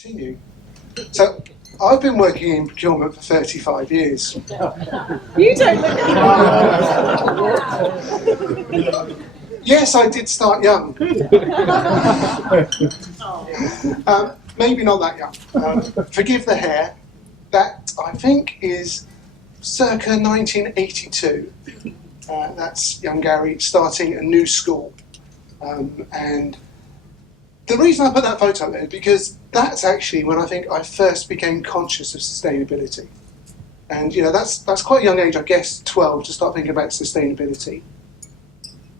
continue. So I've been working in procurement for 35 years. You don't look at Yes, I did start young. Maybe not that young. Forgive the hair. That, I think, is circa 1982. That's young Gary starting a new school. And the reason I put that photo up there is because that's actually when I think I first became conscious of sustainability. And that's quite a young age, I guess, 12, to start thinking about sustainability.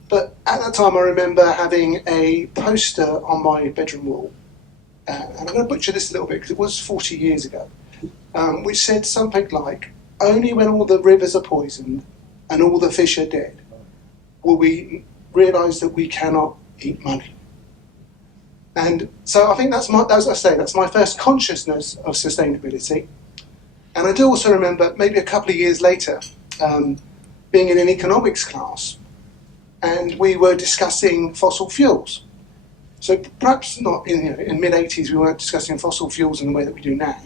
But at that time I remember having a poster on my bedroom wall, and I'm going to butcher this a little bit because it was 40 years ago, which said something like, "Only when all the rivers are poisoned and all the fish are dead will we realise that we cannot eat money." And so I think that's my first consciousness of sustainability. And I do also remember, maybe a couple of years later, being in an economics class, and we were discussing fossil fuels. So perhaps not in mid-80s we weren't discussing fossil fuels in the way that we do now,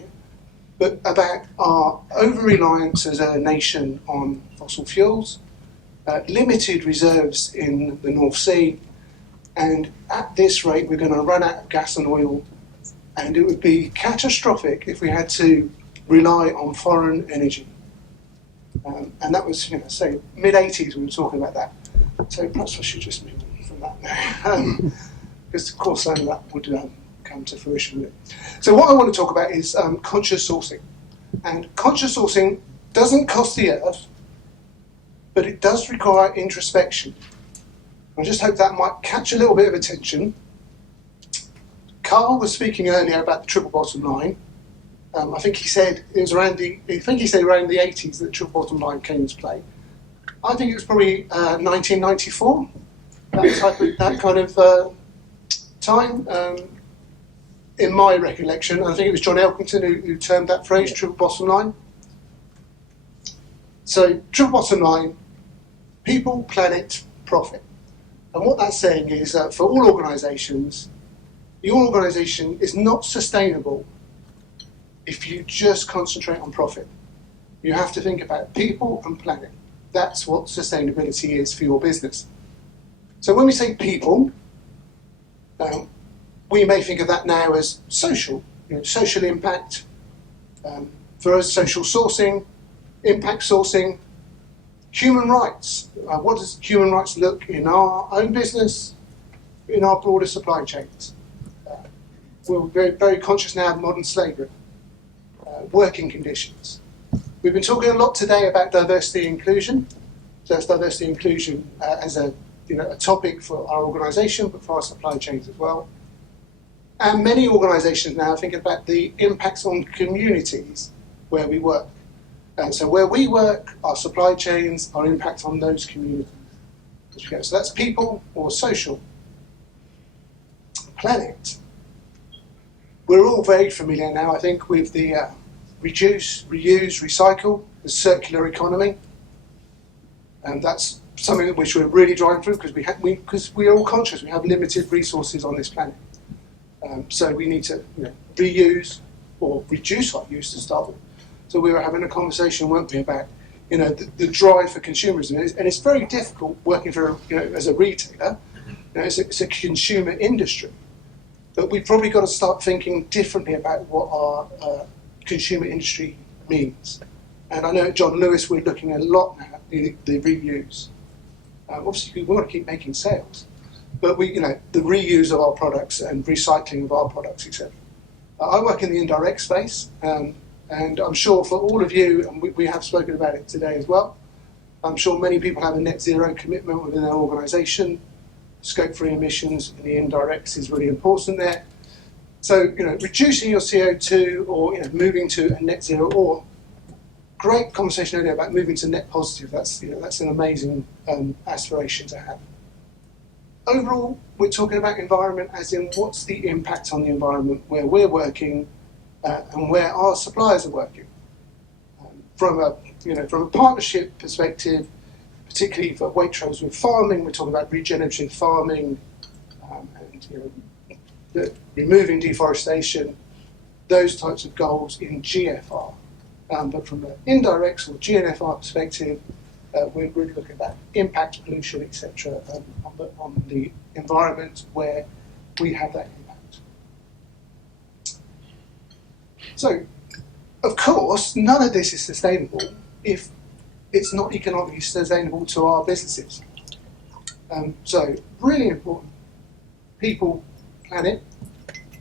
but about our over-reliance as a nation on fossil fuels, limited reserves in the North Sea, and at this rate we're going to run out of gas and oil, and it would be catastrophic if we had to rely on foreign energy. And that was, say, mid-80s we were talking about that. So perhaps I should just move on from that now, because of course none of that would come to fruition with it. So what I want to talk about is conscious sourcing. And conscious sourcing doesn't cost the earth, but it does require introspection. I just hope that might catch a little bit of attention. Carl was speaking earlier about the triple bottom line. I think he said around the 80s that the triple bottom line came into play. I think it was probably 1994, that kind of time. In my recollection, I think it was John Elkington who termed that phrase, triple bottom line. So triple bottom line, people, planet, profit. And what that's saying is that for all organisations, your organisation is not sustainable if you just concentrate on profit. You have to think about people and planet. That's what sustainability is for your business. So when we say people, we may think of that now as social, social impact. For us, social sourcing, impact sourcing, human rights. What does human rights look in our own business, in our broader supply chains? We're very, very conscious now of modern slavery, working conditions. We've been talking a lot today about diversity and inclusion. So that's diversity and inclusion as a topic for our organisation, but for our supply chains as well. And many organisations now are thinking about the impacts on communities where we work. And so where we work, our supply chains, our impact on those communities. So that's people or social. Planet. We're all very familiar now, I think, with the reduce, reuse, recycle, the circular economy. And that's something which we're really driving through because we are all conscious we have limited resources on this planet. So we need to reuse or reduce our use to start with. So we were having a conversation, weren't we, about the drive for consumerism, and it's very difficult working for as a retailer. It's a consumer industry, but we've probably got to start thinking differently about what our consumer industry means. And I know at John Lewis we're looking a lot now at the reuse. Obviously we want to keep making sales, but the reuse of our products and recycling of our products, etc. I work in the indirect space. And I'm sure for all of you, and we have spoken about it today as well, I'm sure many people have a net zero commitment within their organisation. Scope 3 emissions in the indirects is really important there. So, reducing your CO2 or moving to a net zero, or great conversation earlier about moving to net positive. That's an amazing aspiration to have. Overall, we're talking about environment as in what's the impact on the environment where we're working, and where our suppliers are working. From a partnership perspective, particularly for Waitrose with farming, we're talking about regenerative farming and removing deforestation, those types of goals in GFR. But from an indirect or GNFR perspective, we're really looking at impact, pollution, etc. On the environment where we have that impact. So, of course, none of this is sustainable if it's not economically sustainable to our businesses. So, really important. People, planet,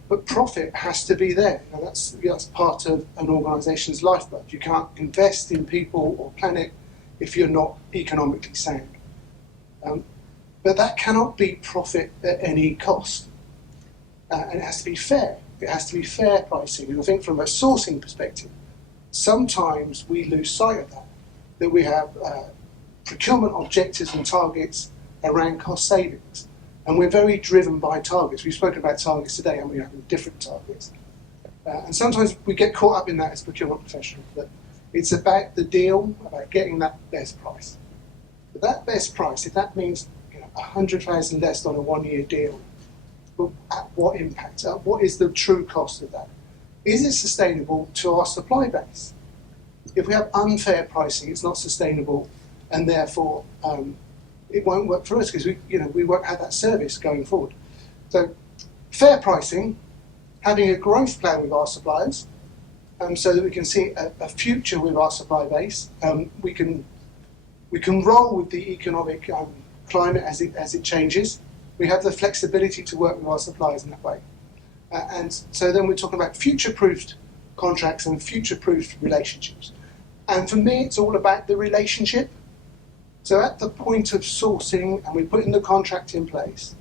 but profit has to be there. Now that's part of an organisation's lifeblood. You can't invest in people or planet if you're not economically sound. But that cannot be profit at any cost. And it has to be fair. It has to be fair pricing. And I think from a sourcing perspective, sometimes we lose sight of that we have procurement objectives and targets around cost savings. And we're very driven by targets. We've spoken about targets today, and we have different targets. And sometimes we get caught up in that as procurement professionals. But it's about the deal, about getting that best price. But that best price, if that means $100,000 less on a one-year deal, but at what impact? What is the true cost of that? Is it sustainable to our supply base? If we have unfair pricing, it's not sustainable, and therefore it won't work for us because we won't have that service going forward. So fair pricing, having a growth plan with our suppliers, so that we can see a future with our supply base. We can roll with the economic climate as it changes. We have the flexibility to work with our suppliers in that way. And so then we're talking about future-proofed contracts and future-proofed relationships. And for me, it's all about the relationship. So at the point of sourcing and we're putting the contract in place,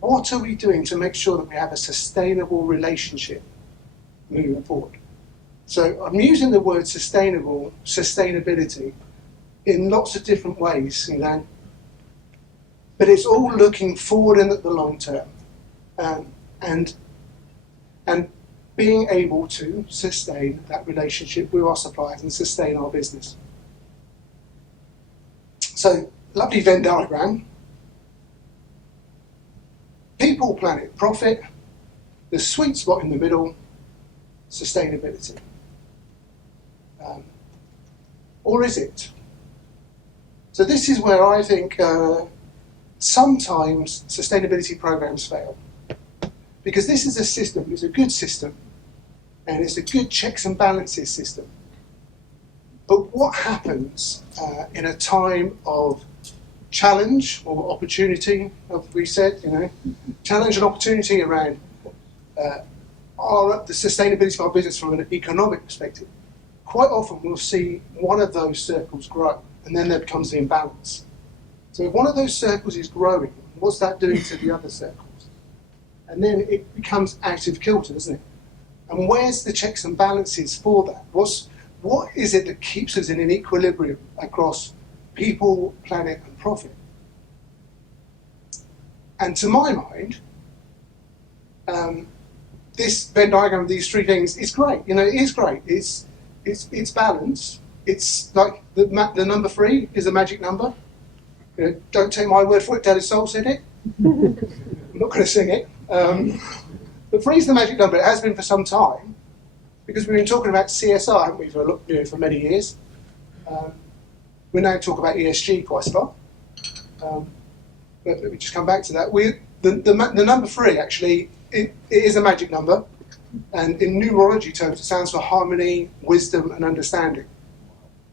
what are we doing to make sure that we have a sustainable relationship moving forward? So I'm using the word sustainable, sustainability, in lots of different ways, but it's all looking forward and at the long term, and being able to sustain that relationship with our suppliers and sustain our business. So, lovely Venn diagram. People, planet, profit. The sweet spot in the middle, sustainability. Or is it? So this is where I think sometimes sustainability programs fail. Because this is a system, it's a good system, and it's a good checks and balances system. But what happens in a time of challenge or opportunity, as we said, challenge and opportunity around the sustainability of our business from an economic perspective? Quite often we'll see one of those circles grow, and then there becomes the imbalance. So if one of those circles is growing, what's that doing to the other circles? And then it becomes out of kilter, doesn't it? And where's the checks and balances for that? What is it that keeps us in an equilibrium across people, planet, and profit? And to my mind, this Venn diagram of these three things is great. It is great. It's balance. It's like the number 3 is a magic number. Don't take my word for it. Daddy Soul said it. I'm not going to sing it. But 3 is the magic number. It has been for some time, because we've been talking about CSR, haven't we, for many years. We now talk about ESG quite a lot. But let me just come back to that. The number 3, actually, it is a magic number. And in numerology terms, it stands for harmony, wisdom, and understanding.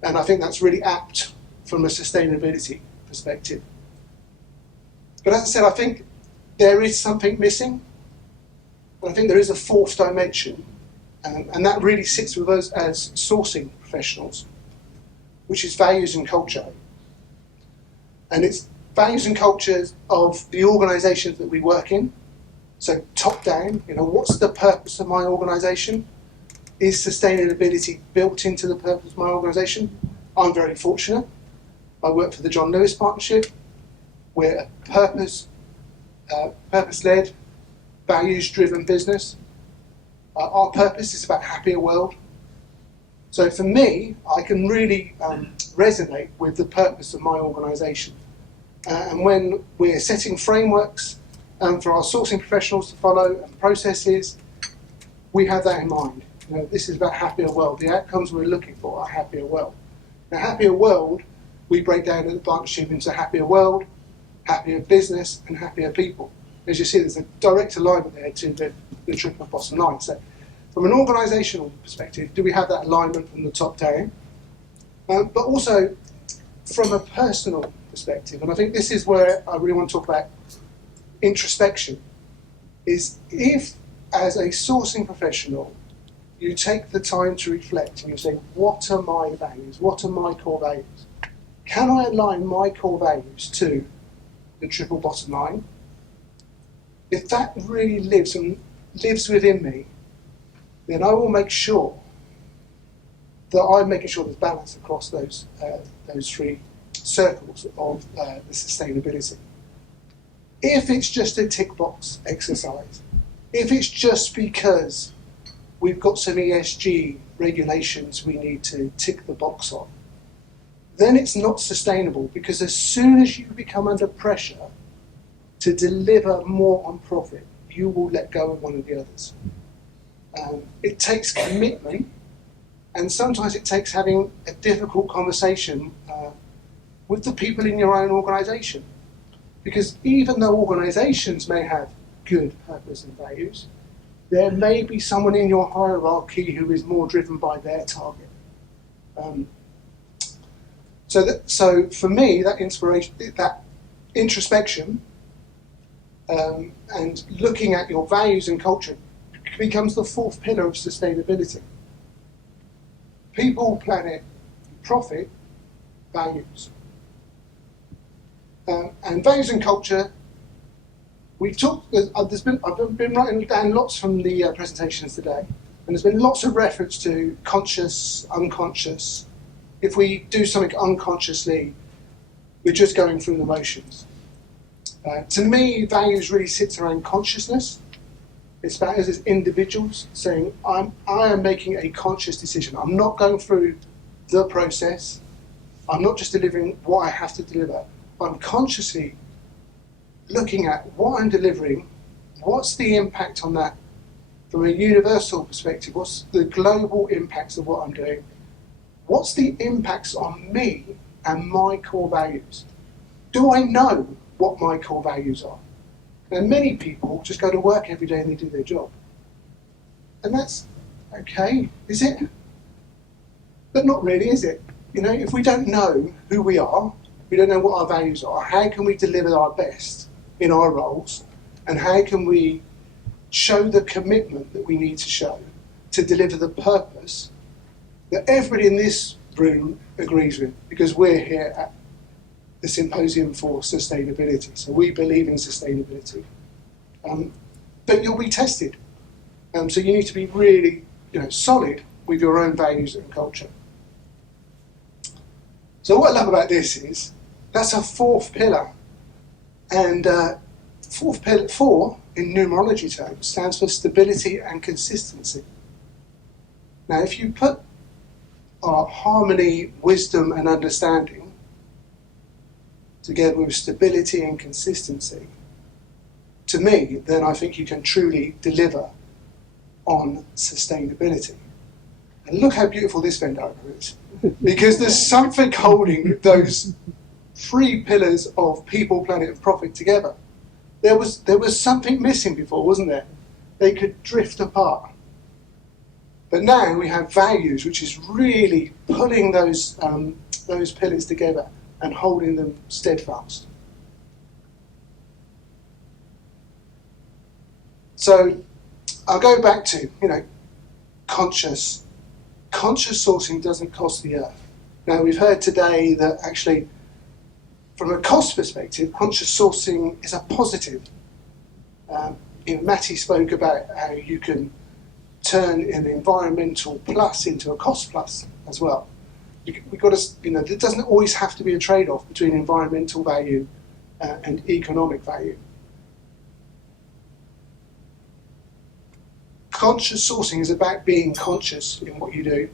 And I think that's really apt from a sustainability perspective. But as I said, I think there is something missing. And I think there is a 4th dimension. And that really sits with us as sourcing professionals, which is values and culture. And it's values and cultures of the organisations that we work in. So top down, what's the purpose of my organisation? Is sustainability built into the purpose of my organisation? I'm very fortunate. I work for the John Lewis Partnership. We're a purpose-led, values-driven business. Our purpose is about a happier world. So for me, I can really resonate with the purpose of my organisation. And when we're setting frameworks for our sourcing professionals to follow and processes, we have that in mind. You know, this is about a happier world. The outcomes we're looking for are a happier world. A happier world, we break down the partnership into happier world, happier business, and happier people. As you see, there's a direct alignment there to the triple bottom line. So from an organisational perspective, do we have that alignment from the top down? But also from a personal perspective, and I think this is where I really want to talk about introspection, is if, as a sourcing professional, you take the time to reflect and you say, what are my values? What are my core values? Can I align my core values to the triple bottom line? If that really lives within me, then I will make sure that I'm making sure there's balance across those three circles of the sustainability. If it's just a tick box exercise, if it's just because we've got some ESG regulations we need to tick the box on, then it's not sustainable, because as soon as you become under pressure to deliver more on profit, you will let go of one of the others. It takes commitment, and sometimes it takes having a difficult conversation with the people in your own organisation. Because even though organisations may have good purpose and values, there may be someone in your hierarchy who is more driven by their target. So for me, that introspection and looking at your values and culture becomes the fourth pillar of sustainability. People, planet, profit, values. And values and culture, we've talked. I've been writing down lots from the presentations today, and there's been lots of reference to conscious, unconscious. If we do something unconsciously, we're just going through the motions. To me, values really sits around consciousness. It's about us as individuals saying, I am making a conscious decision. I'm not going through the process. I'm not just delivering what I have to deliver. I'm consciously looking at what I'm delivering, what's the impact on that from a universal perspective, what's the global impacts of what I'm doing, what's the impacts on me and my core values. Do I know what my core values are? And many people just go to work every day and they do their job. And that's okay, is it? But not really, is it? You know, if we don't know who we are, we don't know what our values are, how can we deliver our best in our roles, and how can we show the commitment that we need to show to deliver the purpose that everybody in this room agrees with, because we're here at the Symposium for Sustainability, so we believe in sustainability. But you'll be tested, so you need to be really, solid with your own values and culture. So what I love about this is, that's a fourth pillar. And fourth pillar, 4 in numerology terms, stands for stability and consistency. Now, if you put our harmony, wisdom and understanding together with stability and consistency, to me, then I think you can truly deliver on sustainability. And look how beautiful this Venn diagram is. Because there's something holding those 3 pillars of people, planet and profit together. There was something missing before, wasn't there? They could drift apart. But now we have values, which is really pulling those pillars together and holding them steadfast. So I'll go back to, conscious. Conscious sourcing doesn't cost the earth. Now, we've heard today that actually, from a cost perspective, conscious sourcing is a positive. Matty spoke about how you can turn an environmental plus into a cost plus as well. We've got to, there doesn't always have to be a trade-off between environmental value and economic value. Conscious sourcing is about being conscious in what you do.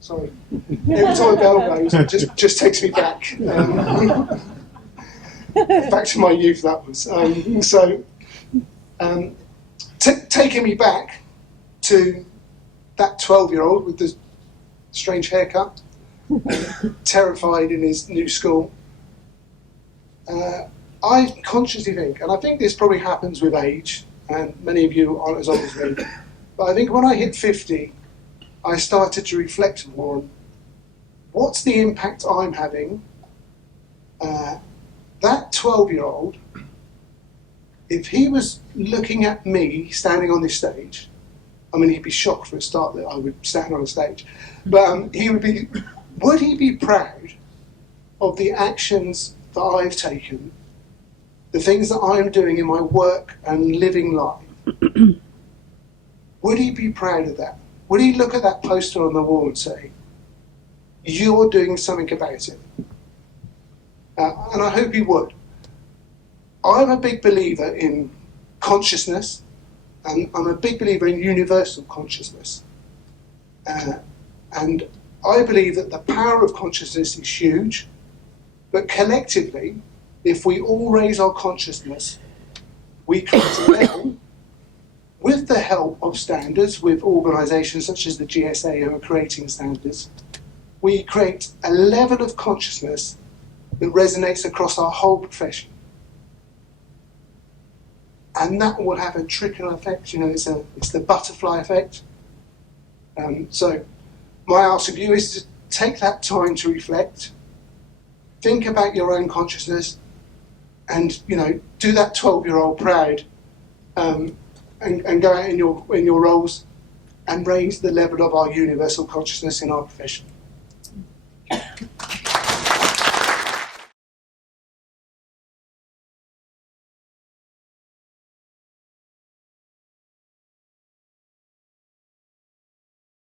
Sorry, every time a bell goes, it just takes me back. Back to my youth, that was. Taking me back to that 12-year-old with the strange haircut, terrified in his new school. I consciously think, and I think this probably happens with age, and many of you aren't as old as me, but I think when I hit 50, I started to reflect more on what's the impact I'm having. That 12-year-old, if he was looking at me standing on this stage, I mean, he'd be shocked for a start that I would stand on a stage, but would he be proud of the actions that I've taken, the things that I'm doing in my work and living life? Would he be proud of that? Would he look at that poster on the wall and say, you're doing something about it? And I hope he would. I'm a big believer in consciousness, and I'm a big believer in universal consciousness. And I believe that the power of consciousness is huge, but collectively, if we all raise our consciousness, we create a level, with the help of standards, with organisations such as the GSA who are creating standards, we create a level of consciousness that resonates across our whole profession. And that will have a trickle effect, it's the butterfly effect. So my ask of you is to take that time to reflect, think about your own consciousness, and do that 12-year-old proud, and go out in your roles and raise the level of our universal consciousness in our profession.